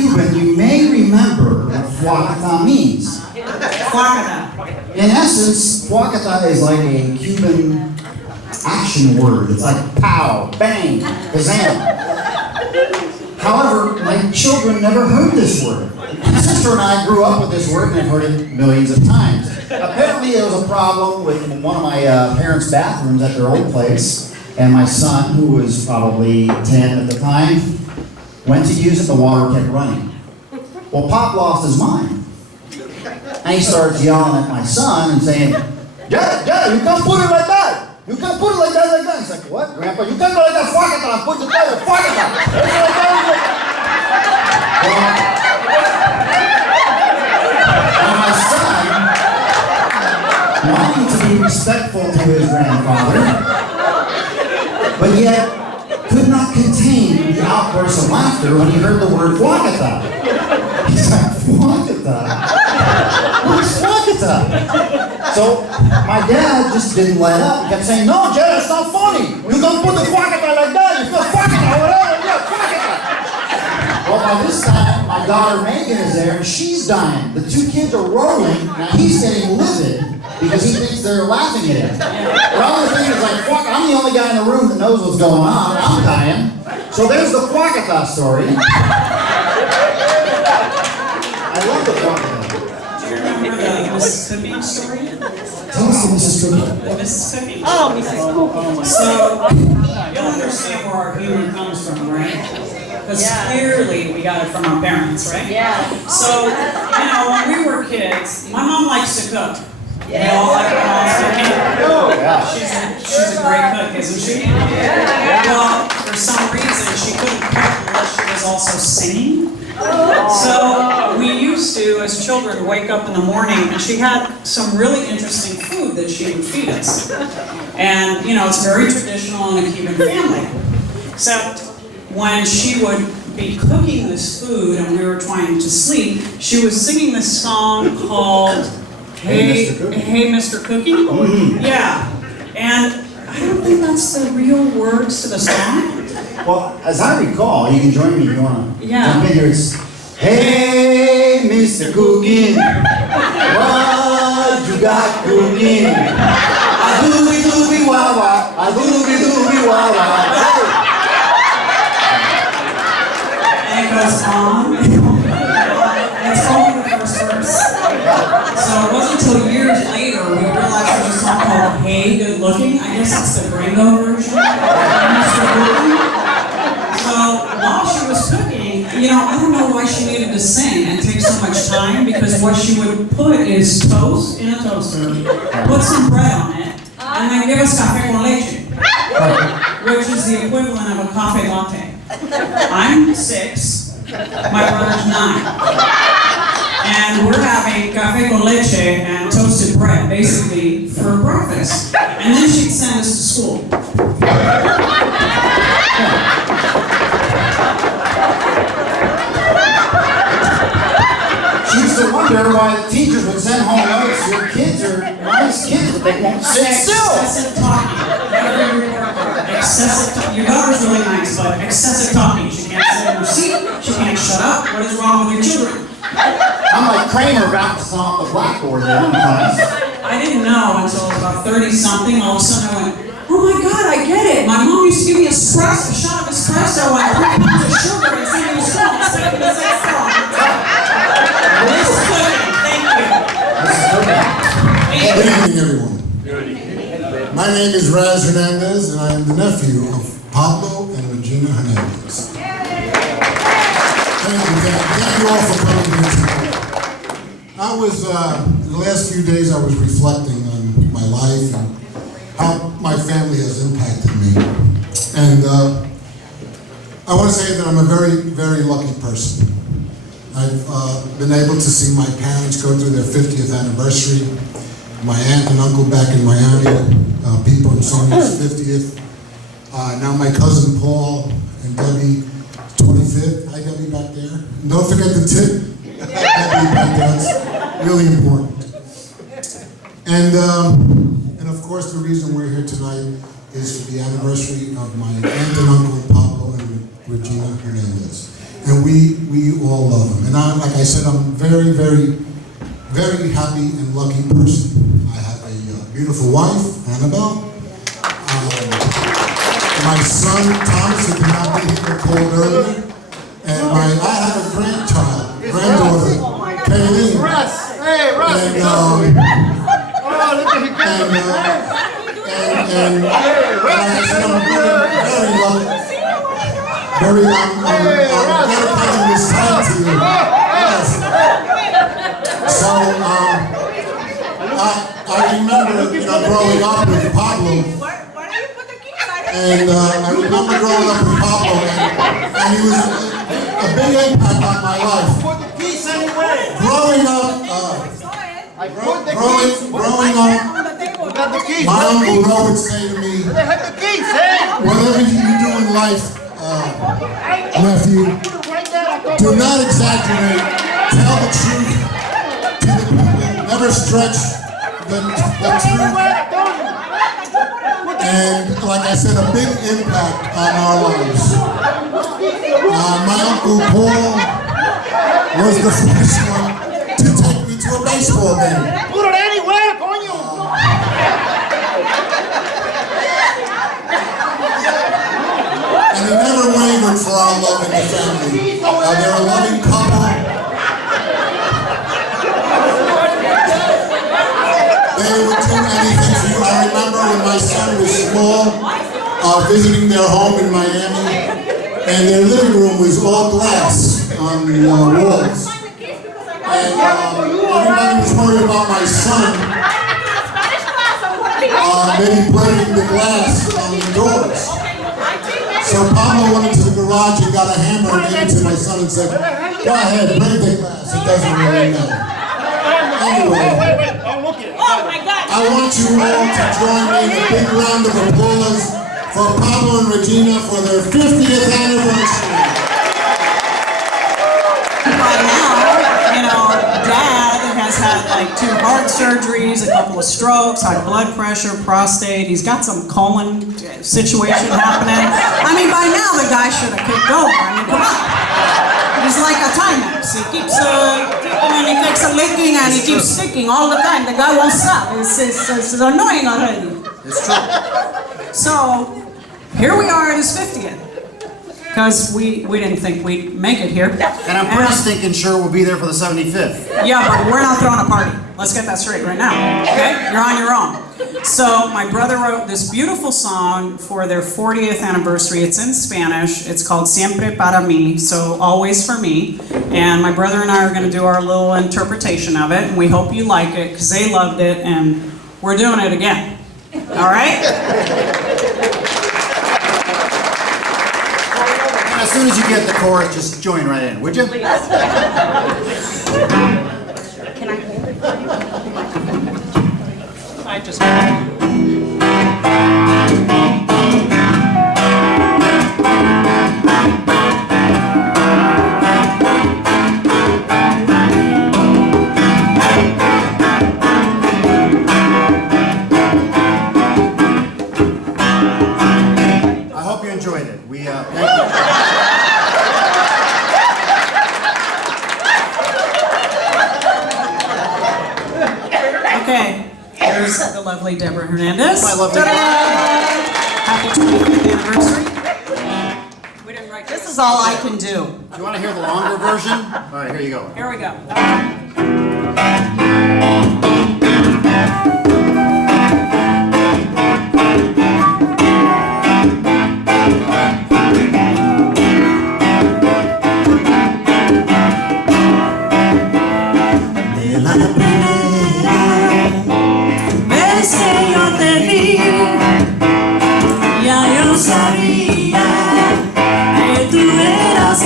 Cuban, you may remember what huacata means. Huacata. In essence, huacata is like a Cuban action word. It's like pow, bang, kazam. However, my children never heard this word. My sister and I grew up with this word and have heard it millions of times. Apparently, there was a problem with one of my parents' bathrooms at their old place, and my son, who was probably 10 at the time, went to use it, the water kept running. Well, Pop lost his mind. And he starts yelling at my son and saying, Dad, you can't put it like that. You can't put it like that, like that. He's like, what, Grandpa? You can't go like that, fuacata, put it together, fuacata. Well, my son, wanting to be respectful to his grandfather, but yet could not contain the outburst of laughter when he heard the word fuacata. He's like, fuacata? What's fuacata? So my dad just didn't let up. He kept saying, no, Jed, it's not funny. You don't put the fuacata like that. You feel fuacata, whatever, yeah, fuacata. Well, by this time, my daughter Megan is there and she's dying. The two kids are rolling. Now he's getting livid because he thinks they're laughing at him. The other thing is like, fuck, I'm the only guy in the room that knows what's going on. I'm dying. So there's the fuacata story. I love the fuacata. Do you remember the Mississippi story? Tell us the Mississippi. The Mississippi. Oh, Mississippi. So, you'll understand where our humor comes from, right? Because clearly we got it from our parents, right? Yeah. So, when we were kids, my mom likes to cook. We all like my mom's cooking. Oh, yeah. She's a great cook, isn't she? Well, for some reason, she couldn't cook unless she was also singing. So we used to, as children, wake up in the morning and she had some really interesting food that she would feed us. And, it's very traditional in a Cuban family. Except when she would be cooking this food and we were trying to sleep, she was singing this song called Hey Mr. Cookie? Mm-hmm. Yeah. And I don't think that's the real words to the song. Well, as I recall, you can join me if you want to Yeah. jump in here. It's, hey, Mr. Cooking, what you got cooking? A doobie doobie wah wah, a doobie doobie wah wah. And it goes on. And it's only the first verse. So it wasn't until years later we realized there was a song called Hey Good Looking. I guess it's the gringo version of Mr. Cooking. So while she was cooking, I don't know why she needed to sing and take so much time, because what she would put is toast in a toaster, put some bread on it, and then give us café con leche, which is the equivalent of a cafe latte. I'm 6, my brother's 9. And we're having café con leche and toasted bread, basically, for breakfast. And then she'd send us to school. She used to wonder why the teachers would send home notes. Your kids are nice kids, but they won't sit still. Excessive talking. Excessive talking. Your daughter's really nice, but excessive talking. She can't sit in her seat. She can't shut up. What is wrong with your children? I'm like Kramer bouncing off the blackboard there in class. I didn't know until I was about 30-something. All of a sudden I went, oh my God, I get it. My mom used to give me a shot of espresso and 3 pounds of sugar and send me to school instead of the sex song. This is cooking. Thank you. Good evening, everyone. My name is Raz Hernandez, and I am the nephew of Pablo and Gina Hernandez. Thank you all for coming here tonight. The last few days I was reflecting on my life and how my family has impacted me. And I want to say that I'm a very, very lucky person. I've been able to see my parents go through their 50th anniversary, my aunt and uncle back in Miami, Pipo and Sonia's 50th, now my cousin Paul and Debbie 25th. Hi Debbie back there. And don't forget the tip. Debbie back there. It's really important. And of course the reason we're here tonight is for the anniversary of my aunt and uncle Pablo and Regina Hernandez. and we all love him. And like I said, I'm a very, very, very happy and lucky person. I have a beautiful wife, Annabelle. My son, Thomas, who could not be here, called earlier. And I have a granddaughter, Kayleen. Hey, Russ! And like I said, I'm very lucky. I'm dedicating this time to you. Yes. So, I remember, growing up with Pablo. And I remember growing up with Pablo, and he was a big impact on my life. Growing up, my Uncle Ro would say to me, whatever you do in life, nephew, do not exaggerate, tell the truth to the people, never stretch the truth. And like I said, a big impact on our lives. My Uncle Paul was the first one to take me to a baseball game. And he never wavered for our love in the family. They're a loving couple. They would do anything for you. I remember when my son was small, visiting their home in Miami, and their living room was all glass on the walls. And everybody was worried about my son, maybe breaking the glass on the doors. So Pablo went into the garage and got a hammer and gave it to my son and said, go ahead, break the glass, it doesn't really matter. Anyway, I want you all to join me in a big round of applause for Pablo and Regina for their 50th anniversary. By now, Dad has had like 2 heart surgeries, a couple of strokes, high blood pressure, prostate. He's got some colon situation happening. I mean, by now the guy should have kicked over. I mean, come on. He's like a Timex. He keeps he takes a licking and he keeps sticking all the time. The guy won't stop. It's annoying already. It's true. So, here we are at his 50th. Because we didn't think we'd make it here. And I'm pretty stinking sure we'll be there for the 75th. Yeah, but we're not throwing a party. Let's get that straight right now, okay? You're on your own. So my brother wrote this beautiful song for their 40th anniversary. It's in Spanish. It's called Siempre para mí, so always for me. And my brother and I are going to do our little interpretation of it, and we hope you like it, because they loved it, and we're doing it again. All right? As soon as you get the chorus, just join right in, would you? Can I hold it? I just... I hope you enjoyed it. Thank you. Okay, here's the lovely Deborah Hernandez. My lovely. Happy 25th anniversary. We didn't write this. Is all I can do. Do you want to hear the longer version? All right, here you go. Here we go.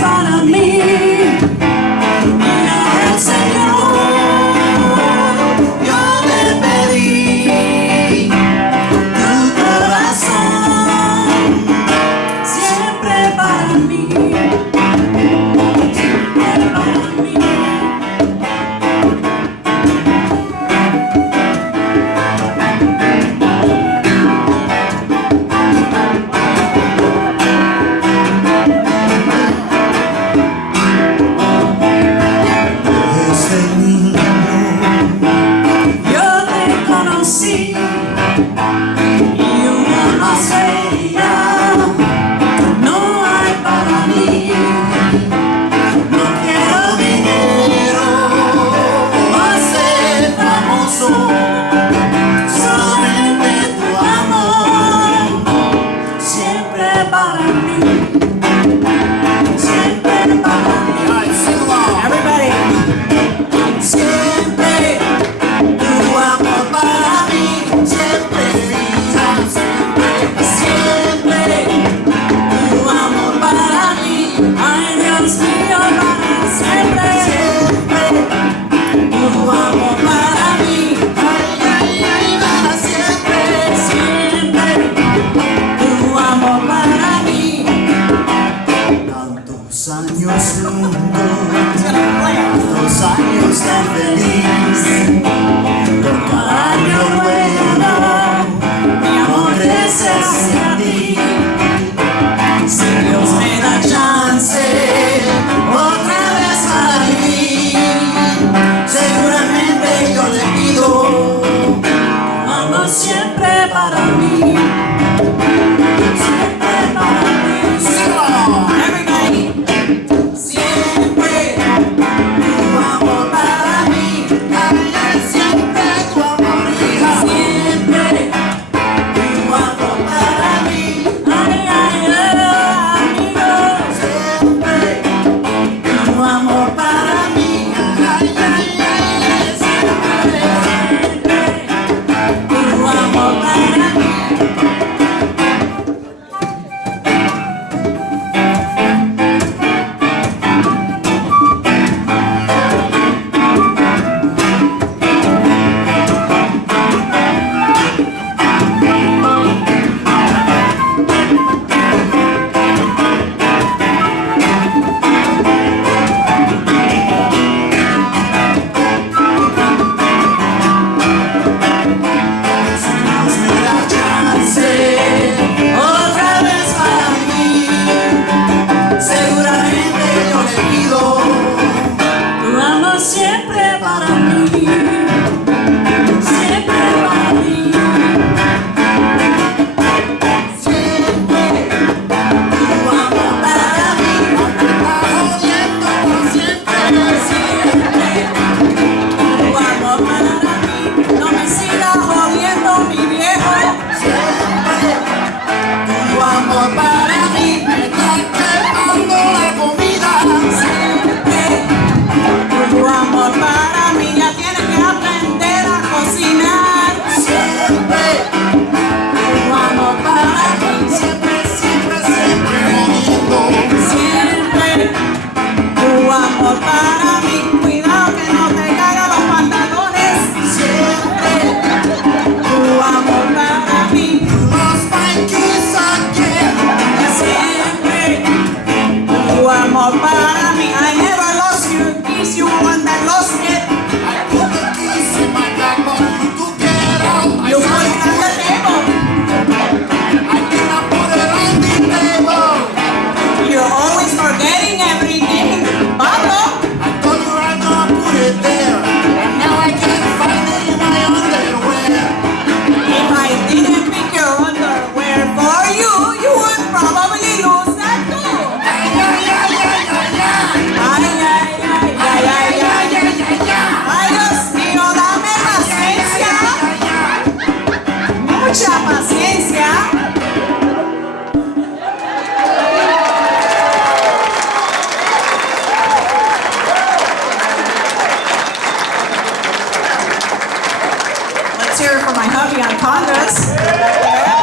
Para mí, y el Señor amor para mí, cuidado que no te caigan los pantalones. Siempre tu amor para mí. You lost my kiss again. Siempre tu amor para mí. I never lost your kiss, you one that lost it. I put the keys in my back, but you took it out. You put it on the table. I cannot put it on the table. You're always forgetting everything. Pablo, I told you I'm gonna put it there, and now I can't find it in my underwear. if I didn't pick your underwear for you, you would probably lose that too. Ay, ay, ay, ay, ay, ay. Ay, ay, ay, ay, ay, ay, ay. Ay, Dios mío, dame paciencia. Mucha paciencia. Let's hear it for my hubby Anacondas.